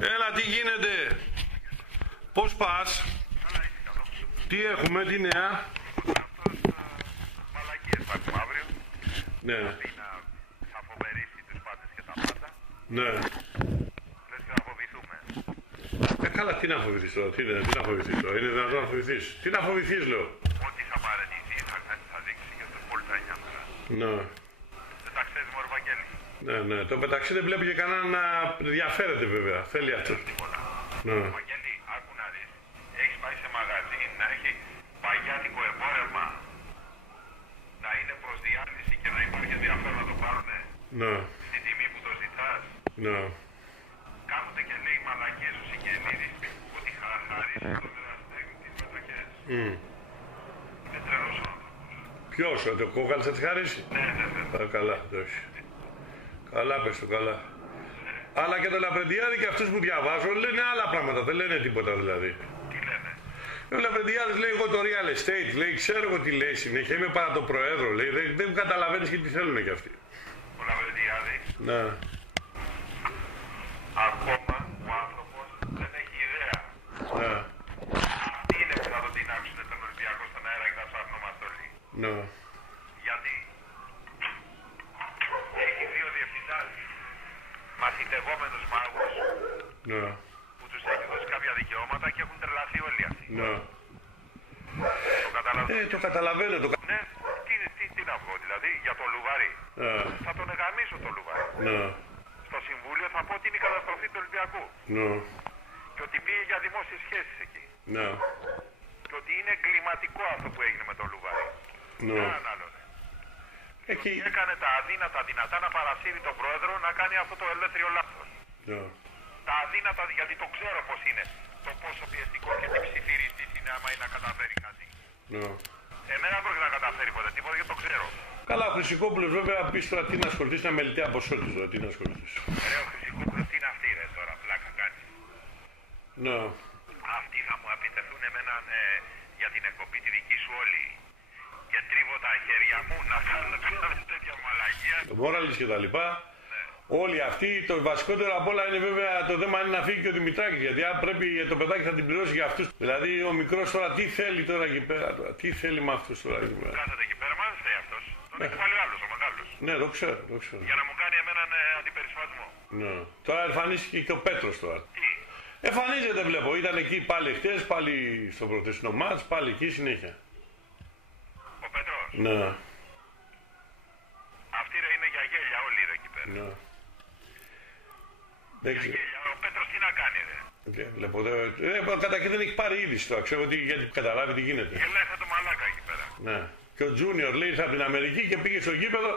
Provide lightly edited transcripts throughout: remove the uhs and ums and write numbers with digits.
Έλα, τι γίνεται? Πώς πας? Τι έχουμε, τι νέα? Μαλακίες θα έχουμε αύριο. Ναι. Δηλαδή θα φοβερήσει τους πάντες και τα πάντα. Ναι. Λες και να φοβηθούμε. Καλά, τι να φοβηθείς τώρα, τι να φοβηθείς τώρα, είναι δυνατόν να φοβηθείς? Τι να φοβηθείς, λέω? Ό,τι θα παραιτηθεί θα δείξει και στο Πολτάνια τώρα. Ναι. Δεν τα ξέρεις μωρό Βαγγέλη. Ναι. Το μεταξύ δεν βλέπει και κανέναν να ενδιαφέρεται βέβαια. Θέλει αυτό. Ναι. Βαγγέλη, άκου να δεις. Έχεις πάει σε μαγαζί να έχει παγιάτικο εμπόρευμα. Να είναι προς διάθεση και να υπάρχει ενδιαφέρον να το πάρουνε. Ναι. Στη τιμή που το ζητάς. Ναι. Κάθονται και λέει μαλακίες ο Σικελίδης ότι χαρίζει το δραστέγνη τις μετοχές. Είναι τρελός ο άνθρωπος. Ποιος, το κόκαλης θα τη χαρίσει? Ναι. Καλά, όχι. Καλά, πες το, καλά. Αλλά και το Λαβρεντιάδη και αυτούς που διαβάζω λένε άλλα πράγματα, δεν λένε τίποτα δηλαδή. Τι λένε? Ο Λαβρεντιάδης λέει εγώ το real estate, λέει ξέρω εγώ τι λέει συνέχεια, είμαι παρά το προέδρο, λέει, δεν καταλαβαίνεις και τι θέλουν κι αυτοί. Ο Λαβρεντιάδης. Ναι. Ακόμα ο άνθρωπος δεν έχει ιδέα. Ναι. Αυτοί είναι που θα το τεινάξουν τον Ολυμπιακό στον αέρα και θα ψάχνομαστε όλοι. Ναι. Γιατί έχει δύο διευθυντάς μαθητευόμενους μάγους Ναι. που τους έχει δώσει κάποια δικαιώματα και έχουν τρελαθεί όλοι αυτοί. Ναι. Το καταλαβαίνω. Το καταλαβαίνω. Ναι, τι να πω, δηλαδή για τον Λουβάρη. Θα τον εγαμίσω τον Λουβάρη. Ναι. Στο Συμβούλιο θα πω ότι είναι η καταστροφή του Ολυμπιακού. Ναι. Και ότι πήγε για δημόσιες σχέσεις εκεί. Ναι. Και ότι είναι εγκληματικό αυτό που έγινε με τον Λουβάρη. Ναι. Έναν άλλον. Εκεί. Και έκανε τα αδύνατα δυνατά να παρασύρει τον πρόεδρο να κάνει αυτό το ελεύθερο λάθος. Ναι. Τα αδύνατα, γιατί το ξέρω πώς είναι. Το πόσο πιεστικό και τι ψιθυριστής είναι άμα είναι να καταφέρει κάτι. Ναι. Εμένα δεν πρόκειται να καταφέρει ποτέ τίποτα γιατί το ξέρω. Καλά, ο Χρυσικόπουλος βέβαια πεις τώρα τι να ασχοληθείς με μελιτέα ποσότητες τώρα, τι να ασχοληθείς. Ρε ο Χρυσικόπουλος τι είναι αυτή ρε τώρα, πλάκα κάνει. Ναι. Αυτοί θα μου επιτεθούν εμένα για την εκπομπή τη δική σου όλη. Και τρίβω τα χέρια μου να κάνω τέτοια μαλαγία. Το Μόραλης και τα λοιπά. Όλοι αυτοί, το βασικότερο απ' όλα είναι βέβαια το θέμα είναι να φύγει και ο Δημητράκης. Γιατί αν πρέπει το παιδάκι θα την πληρώσει για αυτούς. Δηλαδή ο μικρός τώρα τι θέλει τώρα εκεί πέρα, τώρα, τι θέλει με αυτούς τώρα εκεί πέρα. Κάθεται εκεί πέρα, μάλιστα θέλει αυτός. Τον έχει βάλει ο άλλος, ο μεγάλος. Ναι, το ξέρω, το ξέρω. Για να μου κάνει έναν αντιπερισπασμό. Ναι. Τώρα εμφανίστηκε και ο Πέτρος τώρα. Τι? Εμφανίζεται βλέπω, ήταν εκεί πάλι χτες, πάλι στο προτεσινό μάτς, πάλι εκεί συνέχεια. Ο Πέτρος. Ναι. Αυτή ρε είναι για γέλια όλοι ρε εκεί πέρα. Ναι. Δεν Για ξέρω. γέλια. Ο Πέτρος τι να κάνει ρε. Βλέπω, κατά και δεν έχει πάρει είδηση τώρα, ξέρω γιατί καταλάβει τι γίνεται. Γελάει σαν το μαλάκα εκεί πέρα. Ναι. Και ο Τζούνιορ λέει ήρθε από την Αμερική και πήγε στο γήπεδο.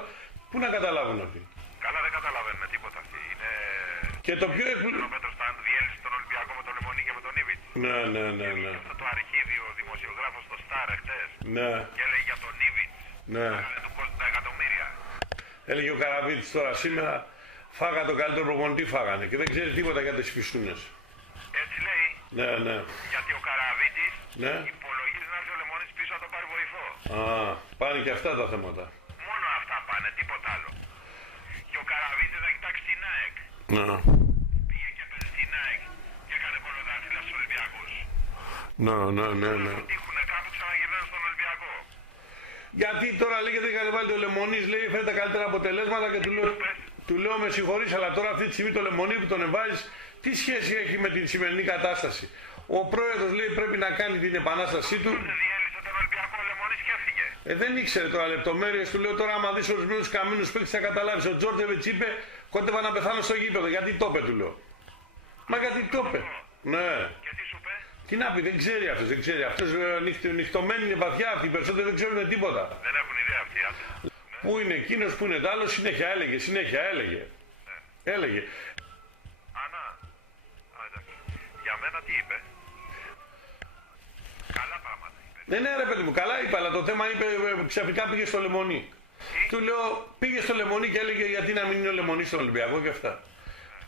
Πού να καταλάβουν αυτοί. Καλά δεν καταλαβαίνουμε τίποτα αυτοί. Είναι... Και το πιο Ο Πέτρος θα διέλυσε τον Ολυμπιακό με τον Λεμονί και με τον Ήβιτ. Ναι. Αυτό το αρχίδιο δημοσιογράφος στο Σταρ εχθές. Ναι. Και έλεγε για τον Ήβιτ. Ναι. Του κόσμου τα εκατομμύρια. Έλεγε ο Καραβίτης τώρα σήμερα φάγα τον καλύτερο προπονητή φάγανε και δεν ξέρει τίποτα για τις φιστούνες. Έτσι λέει. Ναι. Γιατί ο Καραβίτης Ναι. υπολογίζει να έρθει ο Λεμονής πίσω να τον πάρει βοηθό. Α, πάνε και αυτά τα θέματα. Μόνο αυτά πάνε, τίποτα άλλο. Και ο Καραβίτης θα κοιτάξει την ΑΕΚ. Ναι. Πήγε και παίζει στην ΑΕΚ και έκανε κολοδάχτυλα στους Ολυμπιακούς. Ναι. Ότι έχουν κάπου ξαναγυρνάνε στον Ολυμπιακό. Γιατί τώρα λέγεται είχαν βάλει το Λεμονής, λέει φέρει τα καλύτερα αποτελέσματα και του λέω με συγχωρείς, αλλά τώρα αυτή τη στιγμή το Λεμονί που τον εβάζεις, τι σχέση έχει με την σημερινή κατάσταση. Ο πρόεδρος λέει πρέπει να κάνει την επανάστασή του. Δεν διέλυσε τον Ολυμπιακό ο Λεμονής και έφυγε. Δεν ήξερε τώρα λεπτομέρειες, του λέω τώρα άμα δεις ορισμένους καμίνους παίκτες θα καταλάβεις. Ο Τζόρτζεβιτς είπε κόντευα να πεθάνω στο γήπεδο, γιατί το είπε του λέω. Μα γιατί το είπε. Ναι. Και τι σου είπε. Τι να πει, δεν ξέρει αυτός, δεν ξέρει. Αυτός νυχτωμένοι είναι βαθιά αυτοί, οι περισσότεροι δεν ξέρουν τίποτα. Δεν έχουν ιδέα αυτοί. Πού είναι εκείνος, πού είναι τ' άλλο, συνέχεια έλεγε. Έλεγε. Ανά. Εντάξει. Για μένα τι είπε. Καλά πράγματα είπε. Ναι, ρε παιδί μου, καλά είπε, αλλά το θέμα είπε ξαφνικά πήγε στο Λεμονί. Του λέω, πήγε στο Λεμονί και έλεγε γιατί να μην είναι ο Λεμονί στον Ολυμπιακό και αυτά.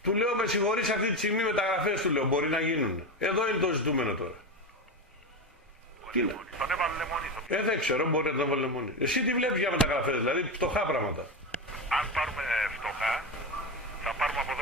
Του λέω, με συγχωρείς αυτή τη στιγμή μεταγραφές του λέω, μπορεί να γίνουν. Εδώ είναι το ζητούμενο τώρα. Τι να. Τον έβαλε Λεμονί. Δεν ξέρω, μπορεί να τον βάλει Λεμονί. Εσύ τι βλέπεις για μεταγραφές, δηλαδή φτωχά πράγματα. Αν πάρουμε φτωχά, θα πάρουμε από εδώ